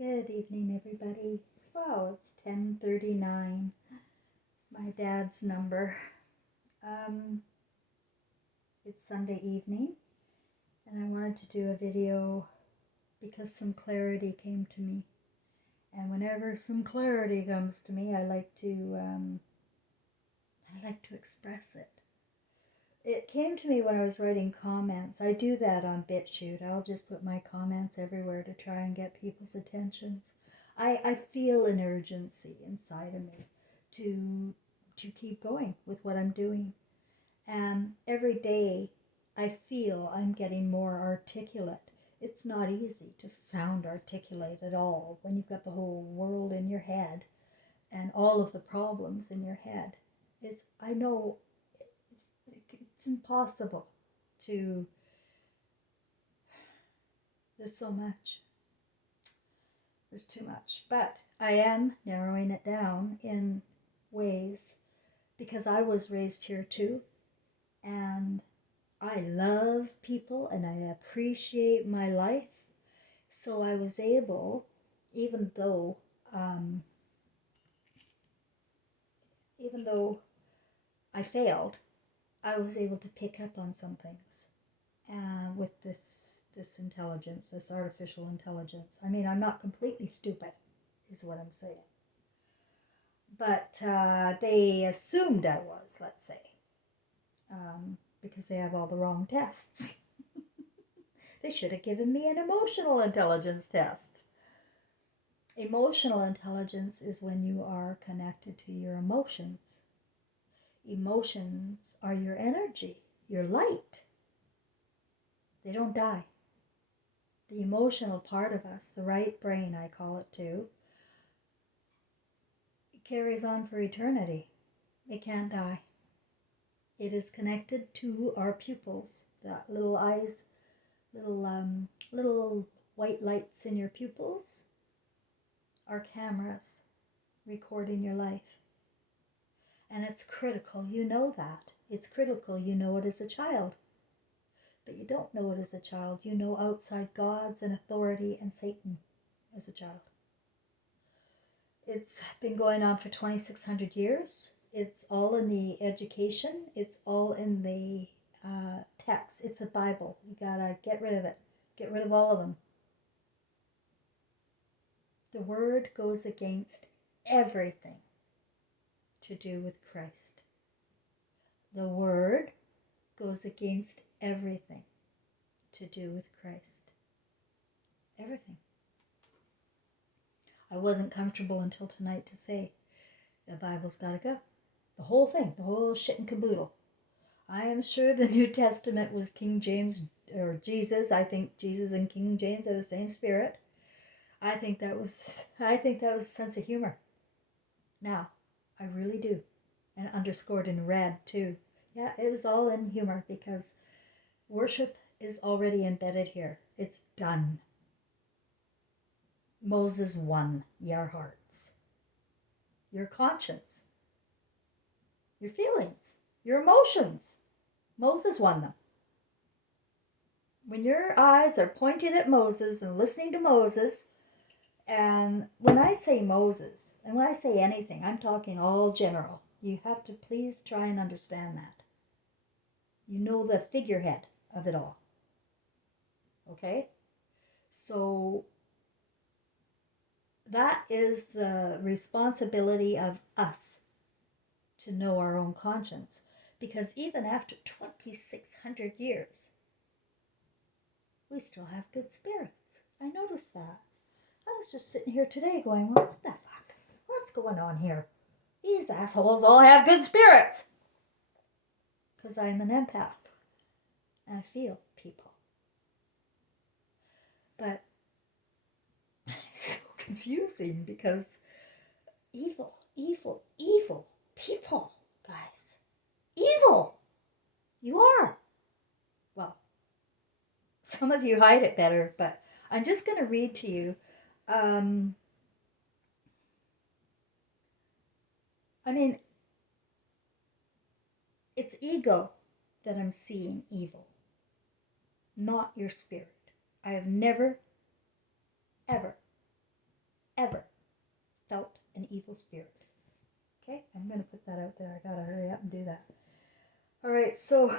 Good evening, everybody. Wow, it's 10:39. My dad's number. Um, it's Sunday evening, and I wanted to do a video because some clarity came to me. And whenever some clarity comes to me, I like to express it. It came to me when I was writing comments. I do that on BitChute. I'll just put my comments everywhere to try and get people's attentions. I feel an urgency inside of me to keep going with what I'm doing. And every day I feel I'm getting more articulate. It's not easy to sound articulate at all when you've got the whole world in your head and all of the problems in your head. I know it's impossible to, there's so much. There's too much. But I am narrowing it down in ways because I was raised here too. And I love people and I appreciate my life. So I was able, even though I failed, I was able to pick up on some things with this intelligence, this artificial intelligence. I mean, I'm not completely stupid, is what I'm saying. But they assumed I was, let's say, because they have all the wrong tests. They should have given me an emotional intelligence test. Emotional intelligence is when you are connected to your emotions. Emotions are your energy, your light. They don't die. The emotional part of us, the right brain I call it too, it carries on for eternity. It can't die. It is connected to our pupils, the little eyes, little white lights in your pupils are cameras recording your life. And it's critical you know that. It's critical you know it as a child. But you don't know it as a child. You know outside gods and authority and Satan as a child. It's been going on for 2,600 years. It's all in the education. It's all in the text. It's the Bible. You gotta get rid of it. Get rid of all of them. The word goes against everything to do with Christ. The word goes against everything to do with Christ. Everything. I wasn't comfortable until tonight to say the Bible's got to go. The whole thing, the whole shit and caboodle. I am sure the New Testament was King James or Jesus. I think Jesus and King James are the same spirit. I think that was sense of humor. Now, I really do. And underscored in red too. Yeah, it was all in humor because worship is already embedded here. It's done. Moses won your hearts, your conscience, your feelings, your emotions. Moses won them. When your eyes are pointed at Moses and listening to Moses, and when I say Moses, and when I say anything, I'm talking all general. You have to please try and understand that. You know the figurehead of it all. Okay? So that is the responsibility of us to know our own conscience. Because even after 2,600 years, we still have good spirits. I noticed that. I was just sitting here today going, well, what the fuck? What's going on here? These assholes all have good spirits. Because I'm an empath. And I feel people. But it's so confusing because evil people, guys. Evil. You are. Well, some of you hide it better, but I'm just going to read to you. I mean, it's ego that I'm seeing evil, not your spirit. I have never, ever ever felt an evil spirit. Okay, I'm going to put that out there. I got to hurry up and do that. All right, so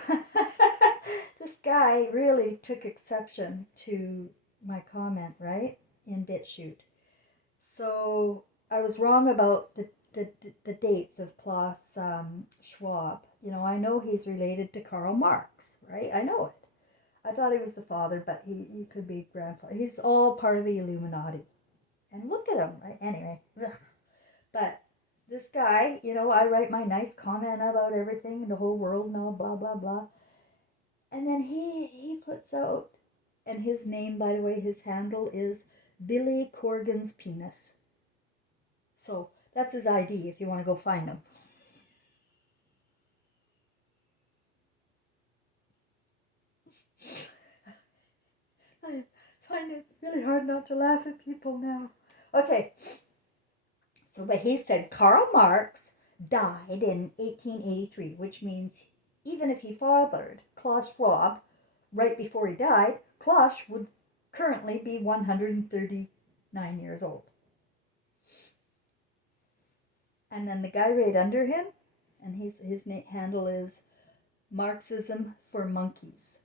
this guy really took exception to my comment, right, in BitChute. So I was wrong about the dates of Klaus Schwab. You know, I know he's related to Karl Marx, right? I know it. I thought he was the father, but he could be grandfather. He's all part of the Illuminati. And look at him, right? Anyway. Ugh. But this guy, you know, I write my nice comment about everything, the whole world and all, blah, blah, blah. And then he puts out, and his name, by the way, his handle is Billy Corgan's Penis. So that's his ID if you want to go find him. I find it really hard not to laugh at people now. Okay, so but he said Karl Marx died in 1883, which means even if he fathered Klaus Schwab right before he died, Klaus would currently be 139 years old. And then the guy right under him, and his handle is Marxism for Monkeys.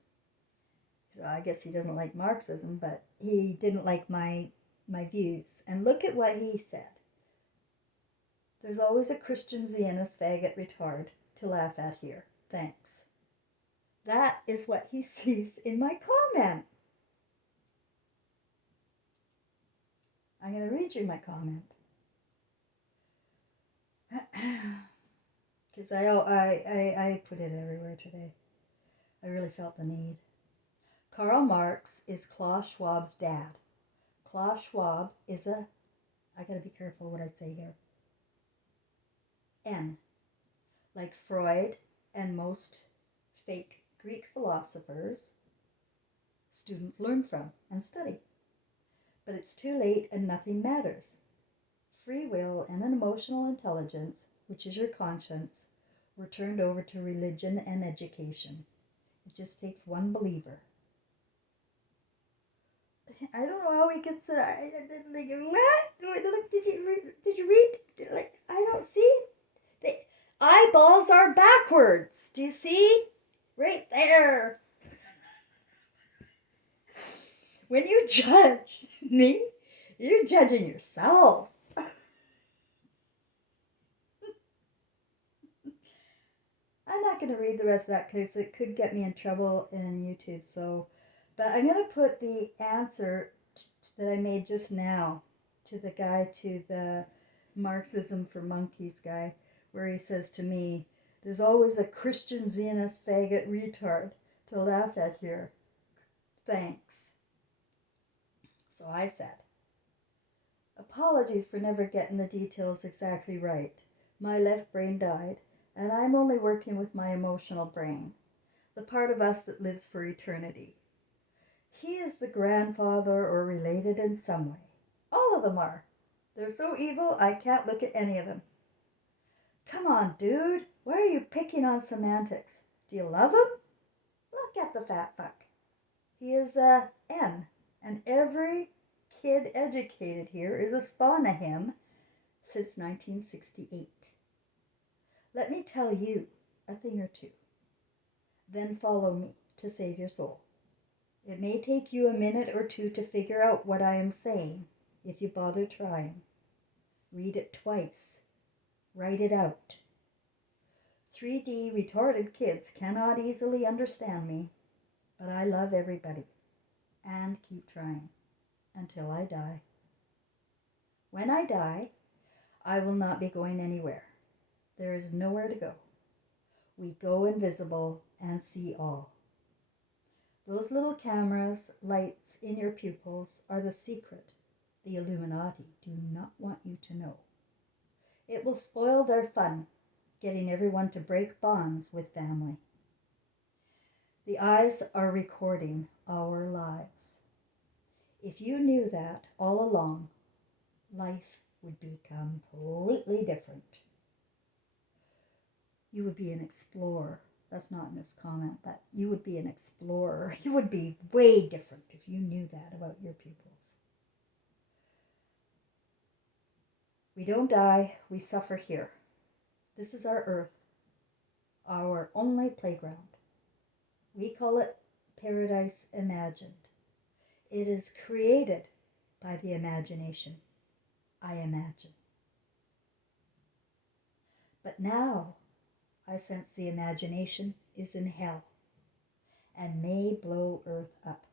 So I guess he doesn't like Marxism, but he didn't like my views. And look at what he said. There's always a Christian Zionist faggot retard to laugh at here. Thanks. That is what he sees in my comment. I'm going to read you my comment. Because I put it everywhere today. I really felt the need. Karl Marx is Klaus Schwab's dad. Klaus Schwab is I gotta be careful what I say here. N. Like Freud and most fake Greek philosophers, students learn from and study. But it's too late and nothing matters. Free will and an emotional intelligence, which is your conscience, were turned over to religion and education. It just takes one believer. I don't know how he gets it. Like, what? Did you read? Like, I don't see. The eyeballs are backwards. Do you see? Right there. When you judge me, you're judging yourself. I'm not going to read the rest of that because it could get me in trouble in YouTube. But I'm going to put the answer that I made just now to the Marxism for Monkeys guy, where he says to me, there's always a Christian Zionist faggot retard to laugh at here. Thanks. So I said, apologies for never getting the details exactly right. My left brain died, and I'm only working with my emotional brain, the part of us that lives for eternity. He is the grandfather or related in some way. All of them are. They're so evil, I can't look at any of them. Come on, dude. Why are you picking on semantics? Do you love him? Look at the fat fuck. He is a N, and every kid educated here is a spawn of him since 1968. Let me tell you a thing or two. Then follow me to save your soul. It may take you a minute or two to figure out what I am saying, if you bother trying. Read it twice. Write it out. 3D retarded kids cannot easily understand me, but I love everybody and keep trying until I die. When I die, I will not be going anywhere. There is nowhere to go. We go invisible and see all. Those little cameras, lights in your pupils are the secret the Illuminati do not want you to know. It will spoil their fun, getting everyone to break bonds with family. The eyes are recording our lives. If you knew that all along, life would be completely different. You would be an explorer. That's not in this comment, but you would be an explorer. You would be way different if you knew that about your pupils. We don't die, we suffer here. This is our earth, our only playground. We call it paradise imagined. It is created by the imagination, I imagine. But now I sense the imagination is in hell and may blow earth up.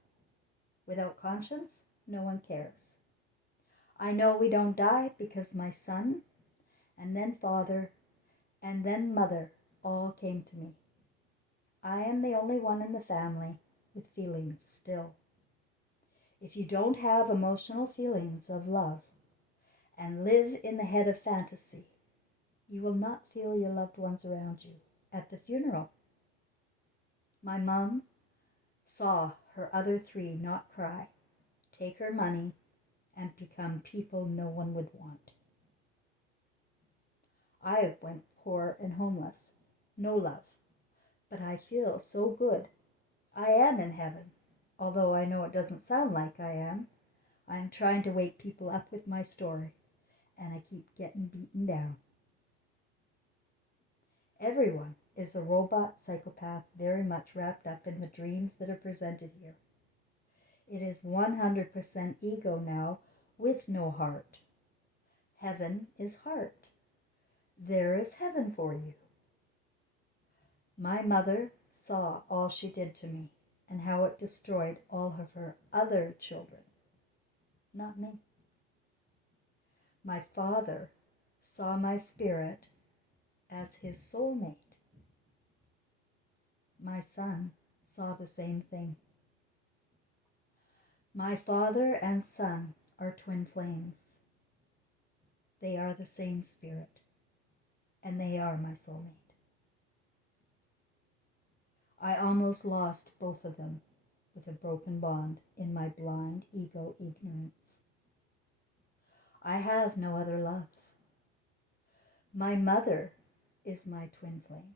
Without conscience, no one cares. I know we don't die because my son, and then father, and then mother all came to me. I am the only one in the family with feelings still. If you don't have emotional feelings of love and live in the head of fantasy, you will not feel your loved ones around you at the funeral. My mom saw her other three not cry, take her money, and become people no one would want. I went poor and homeless, no love, but I feel so good. I am in heaven, although I know it doesn't sound like I am. I'm trying to wake people up with my story, and I keep getting beaten down. Everyone is a robot psychopath very much wrapped up in the dreams that are presented here. It is 100% ego now with no heart. Heaven is heart. There is heaven for you. My mother saw all she did to me and how it destroyed all of her other children. Not me. My father saw my spirit as his soulmate. My son saw the same thing. My father and son are twin flames. They are the same spirit, and they are my soulmate. I almost lost both of them with a broken bond in my blind ego ignorance. I have no other loves. My mother is my twin flame.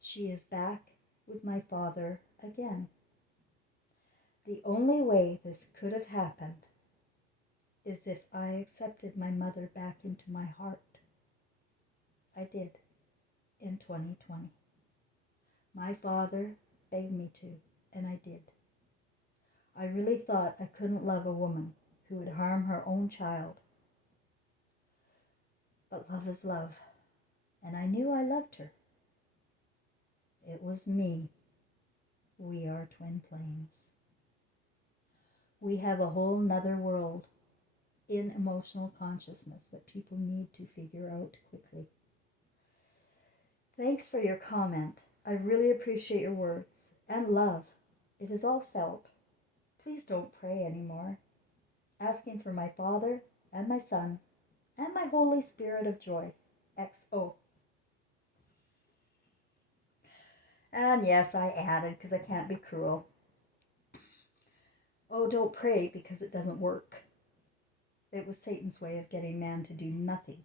She is back with my father again. The only way this could have happened is if I accepted my mother back into my heart. I did in 2020. My father begged me to, and I did. I really thought I couldn't love a woman who would harm her own child. But love is love, and I knew I loved her. It was me. We are twin flames. We have a whole nother world in emotional consciousness that people need to figure out quickly. Thanks for your comment. I really appreciate your words and love. It is all felt. Please don't pray anymore. Asking for my Father and my Son and my Holy Spirit of joy. XO. And yes, I added because I can't be cruel. Oh, don't pray because it doesn't work. It was Satan's way of getting man to do nothing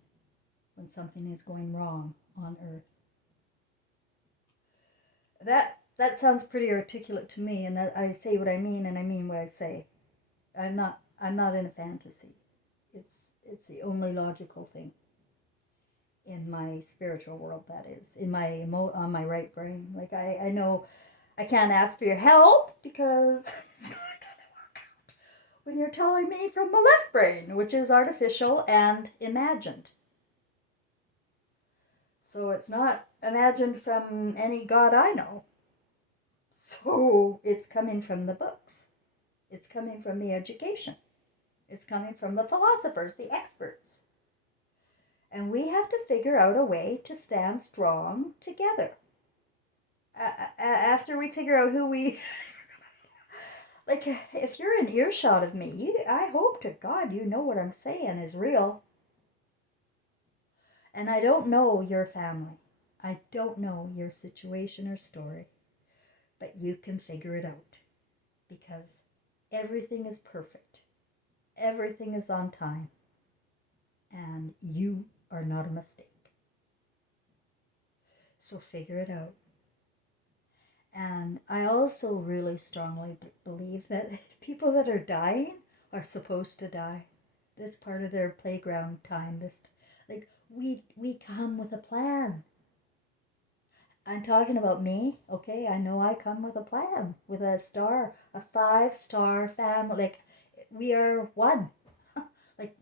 when something is going wrong on earth. That sounds pretty articulate to me, and that I say what I mean and I mean what I say. I'm not in a fantasy. It's the only logical thing in my spiritual world, that is, in my on my right brain. Like I know I can't ask for your help because it's not gonna work out when you're telling me from the left brain, which is artificial and imagined. So it's not imagined from any god I know. So it's coming from the books. It's coming from the education. It's coming from the philosophers, the experts. And we have to figure out a way to stand strong together. After we figure out who we... like, if you're in earshot of me, I hope to God you know what I'm saying is real. And I don't know your family. I don't know your situation or story. But you can figure it out. Because everything is perfect. Everything is on time. And you are not a mistake. So figure it out. And I also really strongly believe that people that are dying are supposed to die. That's part of their playground time. This, like, we come with a plan. I'm talking about me, okay? I know I come with a plan, with a star, a 5-star family. Like, we are one. Like,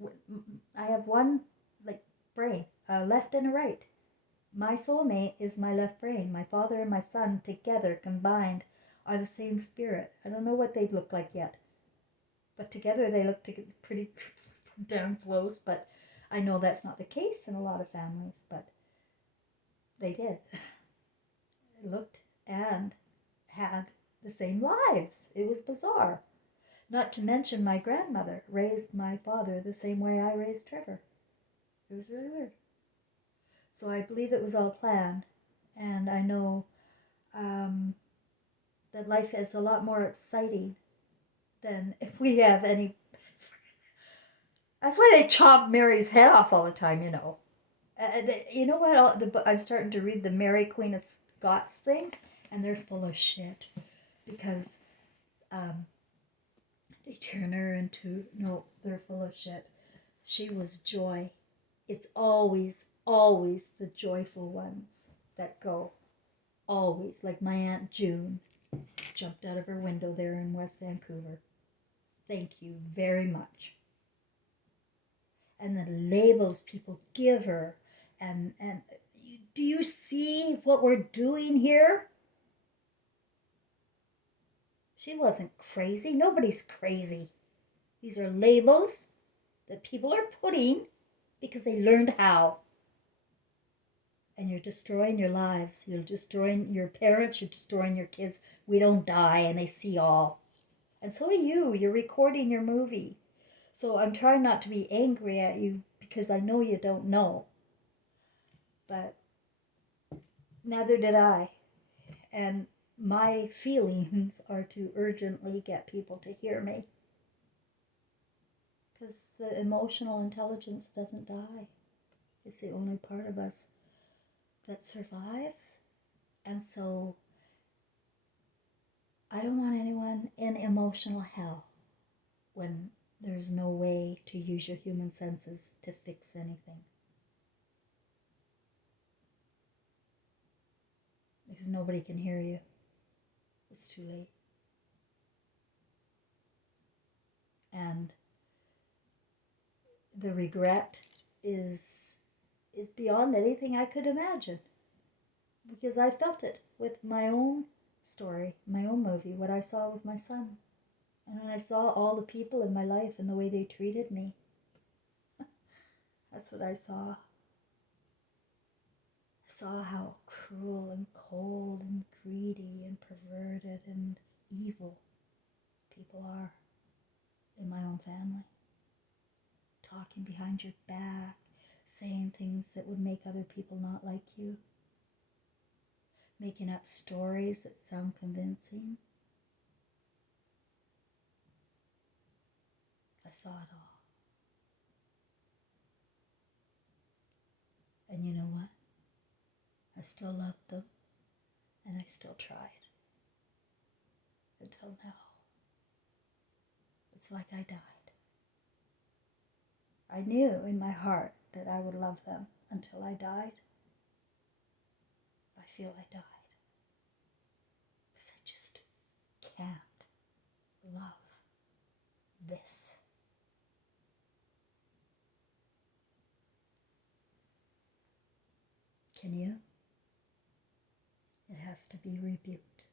I have one, like, brain, a left and a right. My soulmate is my left brain. My father and my son together, combined, are the same spirit. I don't know what they look like yet, but together they look pretty damn close. But I know that's not the case in a lot of families, but they did. Looked and had the same lives. It was bizarre. Not to mention, my grandmother raised my father the same way I raised Trevor. It was really weird. So I believe it was all planned, and I know um, that life is a lot more exciting than if we have any. That's why they chop Mary's head off all the time, you know. You know what? I'm starting to read the Mary Queen of Scots thing, and they're full of shit because um, they turn her into, no, they're full of shit. She was joy. It's always, always the joyful ones that go. Always. Like my Aunt June jumped out of her window there in West Vancouver. Thank you very much. And the labels people give her, and do you see what we're doing here? She wasn't crazy. Nobody's crazy. These are labels that people are putting because they learned how. And you're destroying your lives. You're destroying your parents. You're destroying your kids. We don't die and they see all. And so do you. You're recording your movie. So I'm trying not to be angry at you because I know you don't know. But neither did I. And my feelings are to urgently get people to hear me. Because the emotional intelligence doesn't die. It's the only part of us that survives. And so I don't want anyone in emotional hell when there's no way to use your human senses to fix anything. Because nobody can hear you. It's too late. And the regret is beyond anything I could imagine. Because I felt it with my own story, my own movie, what I saw with my son. And when I saw all the people in my life and the way they treated me, that's what I saw. I saw how cruel and cold and greedy and perverted and evil people are in my own family. Talking behind your back, saying things that would make other people not like you, making up stories that sound convincing. I saw it all. And you know what? I still loved them, and I still tried. Until now. It's like I died. I knew in my heart that I would love them until I died. I feel I died. Because I just can't love this. Can you? It has to be rebuked.